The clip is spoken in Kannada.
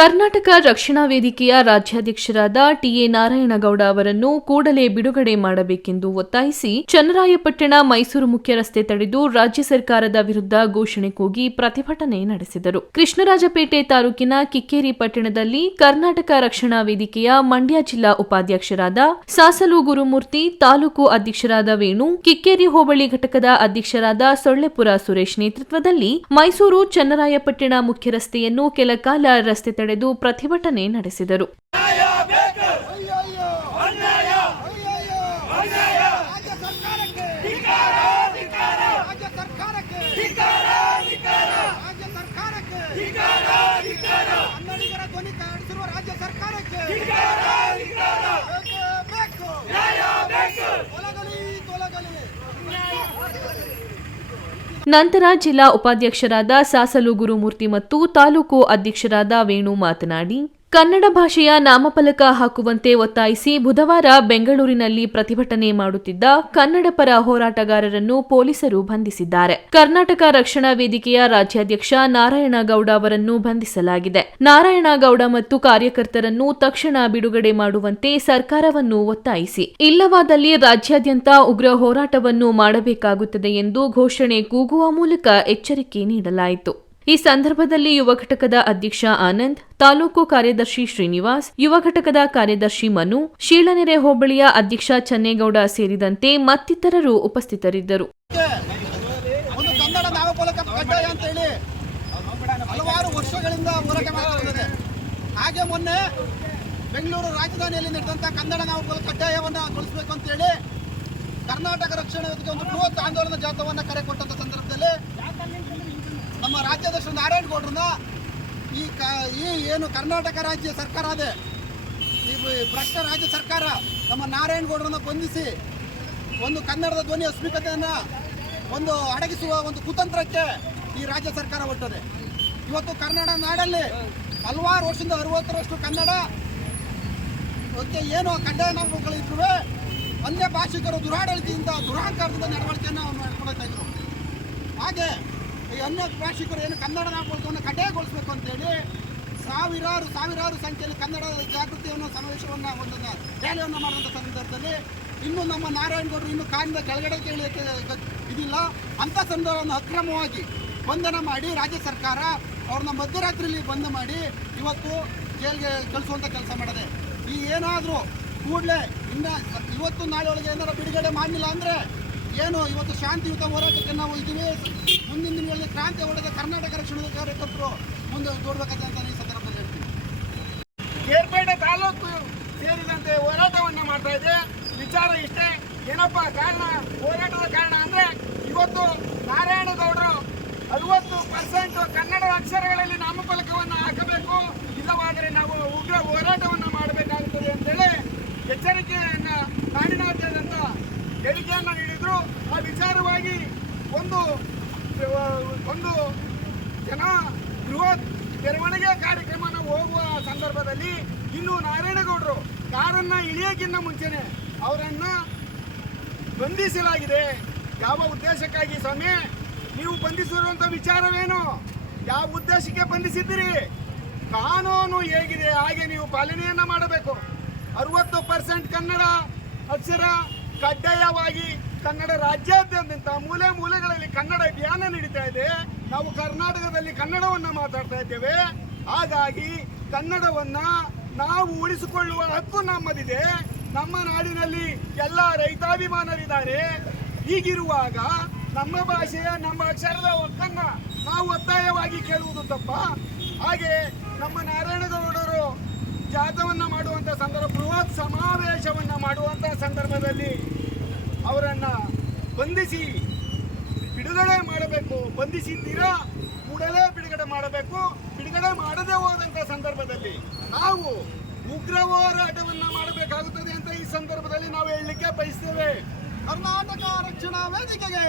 ಕರ್ನಾಟಕ ರಕ್ಷಣಾ ವೇದಿಕೆಯ ರಾಜ್ಯಾಧ್ಯಕ್ಷರಾದ ಟಿಎ ನಾರಾಯಣಗೌಡ ಅವರನ್ನು ಕೂಡಲೇ ಬಿಡುಗಡೆ ಮಾಡಬೇಕೆಂದು ಒತ್ತಾಯಿಸಿ ಚನ್ನರಾಯಪಟ್ಟಣ ಮೈಸೂರು ಮುಖ್ಯ ರಸ್ತೆ ತಡೆದು ರಾಜ್ಯ ಸರ್ಕಾರದ ವಿರುದ್ಧ ಘೋಷಣೆ ಕೂಗಿ ಪ್ರತಿಭಟನೆ ನಡೆಸಿದರು. ಕೃಷ್ಣರಾಜಪೇಟೆ ತಾಲೂಕಿನ ಕಿಕ್ಕೇರಿ ಪಟ್ಟಣದಲ್ಲಿ ಕರ್ನಾಟಕ ರಕ್ಷಣಾ ವೇದಿಕೆಯ ಮಂಡ್ಯ ಜಿಲ್ಲಾ ಉಪಾಧ್ಯಕ್ಷರಾದ ಸಾಸಲು ಗುರುಮೂರ್ತಿ, ತಾಲೂಕು ಅಧ್ಯಕ್ಷರಾದ ವೇಣು, ಕಿಕ್ಕೇರಿ ಹೋಬಳಿ ಘಟಕದ ಅಧ್ಯಕ್ಷರಾದ ಸೊಳ್ಳೆಪುರ ಸುರೇಶ್ ನೇತೃತ್ವದಲ್ಲಿ ಮೈಸೂರು ಚನ್ನರಾಯಪಟ್ಟಣ ಮುಖ್ಯ ರಸ್ತೆಯನ್ನು ಕೆಲಕಾಲ ರಸ್ತೆ ತಡೆದು ಪ್ರತಿಭಟನೆ ನಡೆಸಿದರು. ನಂತರ ಜಿಲ್ಲಾ ಉಪಾಧ್ಯಕ್ಷರಾದ ಸಾಸಲು ಗುರುಮೂರ್ತಿ ಮತ್ತು ತಾಲೂಕು ಅಧ್ಯಕ್ಷರಾದ ವೇಣು ಮಾತನಾಡಿ, ಕನ್ನಡ ಭಾಷೆಯ ನಾಮಫಲಕ ಹಾಕುವಂತೆ ಒತ್ತಾಯಿಸಿ ಬುಧವಾರ ಬೆಂಗಳೂರಿನಲ್ಲಿ ಪ್ರತಿಭಟನೆ ಮಾಡುತ್ತಿದ್ದ ಕನ್ನಡ ಪರ ಹೋರಾಟಗಾರರನ್ನು ಪೊಲೀಸರು ಬಂಧಿಸಿದ್ದಾರೆ. ಕರ್ನಾಟಕ ರಕ್ಷಣಾ ವೇದಿಕೆಯ ರಾಜ್ಯಾಧ್ಯಕ್ಷ ನಾರಾಯಣಗೌಡ ಅವರನ್ನು ಬಂಧಿಸಲಾಗಿದೆ. ನಾರಾಯಣಗೌಡ ಮತ್ತು ಕಾರ್ಯಕರ್ತರನ್ನು ತಕ್ಷಣ ಬಿಡುಗಡೆ ಮಾಡುವಂತೆ ಸರ್ಕಾರವನ್ನು ಒತ್ತಾಯಿಸಿ, ಇಲ್ಲವಾದಲ್ಲಿ ರಾಜ್ಯಾದ್ಯಂತ ಉಗ್ರ ಹೋರಾಟವನ್ನು ಮಾಡಬೇಕಾಗುತ್ತದೆ ಎಂದು ಘೋಷಣೆ ಕೂಗುವ ಮೂಲಕ ಎಚ್ಚರಿಕೆ ನೀಡಲಾಯಿತು. ಈ ಸಂದರ್ಭದಲ್ಲಿ ಯುವ ಘಟಕದ ಅಧ್ಯಕ್ಷ ಆನಂದ್, ತಾಲೂಕು ಕಾರ್ಯದರ್ಶಿ ಶ್ರೀನಿವಾಸ್, ಯುವ ಘಟಕದ ಕಾರ್ಯದರ್ಶಿ ಮನು, ಶೀಳನೆರೆ ಹೋಬಳಿಯ ಅಧ್ಯಕ್ಷ ಚನ್ನೇಗೌಡ ಸೇರಿದಂತೆ ಮತ್ತಿತರರು ಉಪಸ್ಥಿತರಿದ್ದರು. ಹಲವಾರು ವರ್ಷಗಳಿಂದ ಹೋರಾಟ ಮಾಡುತ್ತಿದೆ. ಹಾಗೆ ಮೊನ್ನೆ ಬೆಂಗಳೂರು ರಾಜಧಾನಿಯಲ್ಲಿ ನಡೆದಂತ ಕನ್ನಡ ನಾಮಫಲಕ ಕಡ್ಡಾಯವನ್ನು ಗೊಳಿಸಬೇಕು ಅಂತ ಹೇಳಿ ಕರ್ನಾಟಕ ರಕ್ಷಣಾ ವೇದಿಕೆ ಒಂದು ಬೃಹತ್ ಆಂದೋಲನ ಜಾಥಾವನ್ನು ಕರೆ ಕೊಟ್ಟಂತ ಸಂದರ್ಭದಲ್ಲಿ ನಮ್ಮ ರಾಜ್ಯಾಧ್ಯಕ್ಷ ನಾರಾಯಣಗೌಡರನ್ನ ಈ ಏನು ಕರ್ನಾಟಕ ರಾಜ್ಯ ಸರ್ಕಾರ ಇದೆ, ಈ ಭ್ರಷ್ಟ ರಾಜ್ಯ ಸರ್ಕಾರ ನಮ್ಮ ನಾರಾಯಣಗೌಡರನ್ನ ಬಂಧಿಸಿ ಒಂದು ಕನ್ನಡದ ಧ್ವನಿ ಅಸ್ಮಿಕತೆಯನ್ನು ಒಂದು ಅಡಗಿಸುವ ಒಂದು ಕುತಂತ್ರಕ್ಕೆ ಈ ರಾಜ್ಯ ಸರ್ಕಾರ ಹೊರಟಿದೆ. ಇವತ್ತು ಕನ್ನಡ ನಾಡಲ್ಲಿ ಹಲವಾರು ವರ್ಷದಿಂದ 60ರಷ್ಟು ಕನ್ನಡ ಏನು ಕಡ್ಡಾಯ ನಾಮಗಳಿದ್ರು ಅನ್ಯ ಭಾಷಿಕರು ದುರಾಡಳಿತದಿಂದ ದುರಹಂಕಾರದಿಂದ ನಡವಳಿಕೆಯನ್ನು ಮಾಡ್ಕೊಳ್ತಾ ಇದ್ರು. ಹಾಗೆ ಈ ಅನ್ಯ ಭಾಷಿಕರು ಏನು ಕನ್ನಡ ನಾಮಫಲಕವನ್ನು ಕಡ್ಡಾಯಗೊಳಿಸಬೇಕು ಅಂತೇಳಿ ಸಾವಿರಾರು ಸಂಖ್ಯೆಯಲ್ಲಿ ಕನ್ನಡ ಜಾಗೃತಿಯನ್ನು ಸಮಾವೇಶವನ್ನು ಒಂದು ರ್ಯಾಲಿಯನ್ನು ಮಾಡುವಂಥ ಸಂದರ್ಭದಲ್ಲಿ ಇನ್ನೂ ನಮ್ಮ ನಾರಾಯಣಗೌಡರು ಇನ್ನೂ ಕಾಲಿಂದ ಕೆಳಗಡೆ ಕೇಳಲಿಕ್ಕೆ ಇದಿಲ್ಲ. ಅಂಥ ಸಂದರ್ಭವನ್ನು ಅಕ್ರಮವಾಗಿ ಬಂಧನ ಮಾಡಿ ರಾಜ್ಯ ಸರ್ಕಾರ ಅವ್ರನ್ನ ಮಧ್ಯರಾತ್ರಿಯಲ್ಲಿ ಬಂಧ ಮಾಡಿ ಇವತ್ತು ಜೈಲಿಗೆ ಕಳಿಸುವಂಥ ಕೆಲಸ ಮಾಡಿದೆ. ಈ ಏನಾದರೂ ಕೂಡಲೇ ಇವತ್ತು ನಾಳೆ ಒಳಗೆ ಏನಾರು ಬಿಡುಗಡೆ ಮಾಡಲಿಲ್ಲ ಅಂದರೆ ಏನು ಇವತ್ತು ಶಾಂತಿಯುತ ಹೋರಾಟಕ್ಕೆ ನಾವು ಇದ್ದೀವಿ. ಮುಂದಿನ ದಿನಗಳಲ್ಲಿ ಕ್ರಾಂತಿ ಹೊಡೆದ ಕರ್ನಾಟಕ ರಕ್ಷಣಾ ಕಾರ್ಯಕರ್ತರು ಮುಂದೆ ದೊಡ್ಡಬೇಕಾದ ಅಂತ ಈ ಸಂದರ್ಭದಲ್ಲಿ ಹೇಳ್ತೀವಿ. ಕೇರ್ಪೇಟೆ ತಾಲೂಕು ಸೇರಿದಂತೆ ಹೋರಾಟವನ್ನು ಮಾಡ್ತಾ ಇದೆ. ವಿಚಾರ ಇಷ್ಟೇ, ಏನಪ್ಪ ಕಾರಣ, ಹೋರಾಟದ ಕಾರಣ ಅಂದರೆ ಇವತ್ತು ನಾರಾಯಣಗೌಡರು 60% ಕನ್ನಡ ಅಕ್ಷರಗಳಲ್ಲಿ ನಾಮಫಲಕವನ್ನು ಹಾಕಬೇಕು, ಇಲ್ಲವಾದರೆ ನಾವು ಉಗ್ರ ಹೋರಾಟವನ್ನು ಮಾಡಬೇಕಾಗುತ್ತದೆ ಅಂತೇಳಿ ಎಚ್ಚರಿಕೆಯನ್ನು ನಾಡಿನಾದ್ಯಂತ ಹೇಳಿಕೆಯನ್ನು ನೀಡಿದ್ರು. ಆ ವಿಚಾರವಾಗಿ ಒಂದು ಜನ ಬೃಹತ್ ಮೆರವಣಿಗೆ ಕಾರ್ಯಕ್ರಮನ ಹೋಗುವ ಸಂದರ್ಭದಲ್ಲಿ ಇನ್ನು ನಾರಾಯಣಗೌಡರು ಕಾರನ್ನ ಇಳಿಯೋಕ್ಕಿಂತ ಮುಂಚೆನೆ ಅವರನ್ನ ಬಂಧಿಸಲಾಗಿದೆ. ಯಾವ ಉದ್ದೇಶಕ್ಕಾಗಿ ಸ್ವಾಮಿ ನೀವು ಬಂಧಿಸಿರುವಂಥ ವಿಚಾರವೇನು? ಯಾವ ಉದ್ದೇಶಕ್ಕೆ ಬಂಧಿಸಿದ್ದೀರಿ? ಕಾನೂನು ಹೇಗಿದೆ ಹಾಗೆ ನೀವು ಪಾಲನೆಯನ್ನ ಮಾಡಬೇಕು. 60% ಕನ್ನಡ ಅಕ್ಷರ ಕಡ್ಡಾಯವಾಗಿ ಕನ್ನಡ ರಾಜ್ಯಾದ್ಯಂತ ಮೂಲೆ ಮೂಲೆಗಳಲ್ಲಿ ಕನ್ನಡ ಅಭಿಯಾನ ನಡೀತಾ ಇದೆ. ನಾವು ಕರ್ನಾಟಕದಲ್ಲಿ ಕನ್ನಡವನ್ನು ಮಾತಾಡ್ತಾ ಇದ್ದೇವೆ. ಹಾಗಾಗಿ ಕನ್ನಡವನ್ನ ನಾವು ಉಳಿಸಿಕೊಳ್ಳುವ ಹಕ್ಕು ನಮ್ಮದಿದೆ. ನಮ್ಮ ನಾಡಿನಲ್ಲಿ ಎಲ್ಲ ರೈತಾಭಿಮಾನರಿದ್ದಾರೆ. ಹೀಗಿರುವಾಗ ನಮ್ಮ ಭಾಷೆಯ ನಮ್ಮ ಅಕ್ಷರದ ಹಕ್ಕನ್ನ ನಾವು ಒತ್ತಾಯವಾಗಿ ಕೇಳುವುದು ತಪ್ಪ? ಹಾಗೆ ನಮ್ಮ ನಾರಾಯಣಗೌಡರು ಜಾಥಾವನ್ನ ಮಾಡುವಂಥ ಸಂದರ್ಭ, ಬೃಹತ್ ಸಮಾವೇಶವನ್ನು ಮಾಡುವಂಥ ಸಂದರ್ಭದಲ್ಲಿ ಅವರನ್ನ ಬಂಧಿಸಿ ಬಿಡುಗಡೆ ಮಾಡಬೇಕು. ಬಂಧಿಸಿದ್ದೀರಾ, ಕೂಡಲೇ ಬಿಡುಗಡೆ ಮಾಡಬೇಕು. ಬಿಡುಗಡೆ ಮಾಡದೆ ಹೋದಂಥ ಸಂದರ್ಭದಲ್ಲಿ ನಾವು ಉಗ್ರ ಹೋರಾಟವನ್ನು ಮಾಡಬೇಕಾಗುತ್ತದೆ ಅಂತ ಈ ಸಂದರ್ಭದಲ್ಲಿ ನಾವು ಹೇಳಲಿಕ್ಕೆ ಬಯಸ್ತೇವೆ. ಕರ್ನಾಟಕ ರಕ್ಷಣಾ ವೇದಿಕೆಗೆ